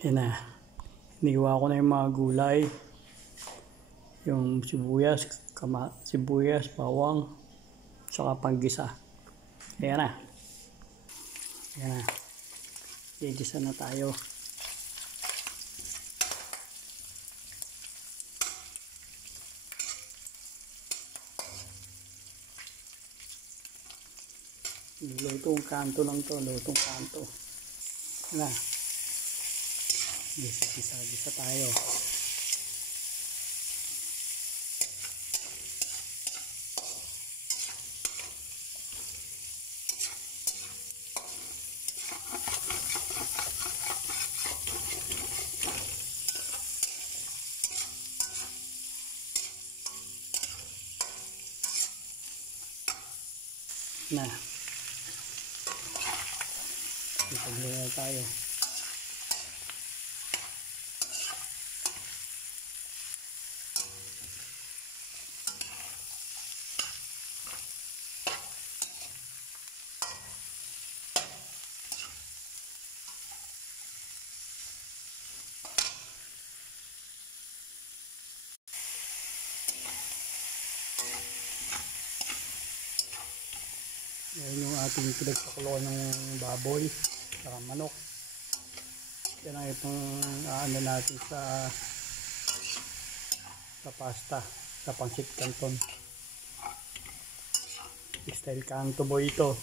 Yan na. Iniwa ko na yung mga gulay. Yung sibuyas, bawang, saka panggisa. Ayan na. Ayan na. Gigisa na tayo. Lutong kanto lang to. Lutong kanto. Ayan na. Gisa tayo. Na. Ipagluto na tayo. Yan yung ating pinagpakulo ng baboy saka manok. Yan ang itong ano natin sa pasta, sa pancit canton. Style canto boy ito.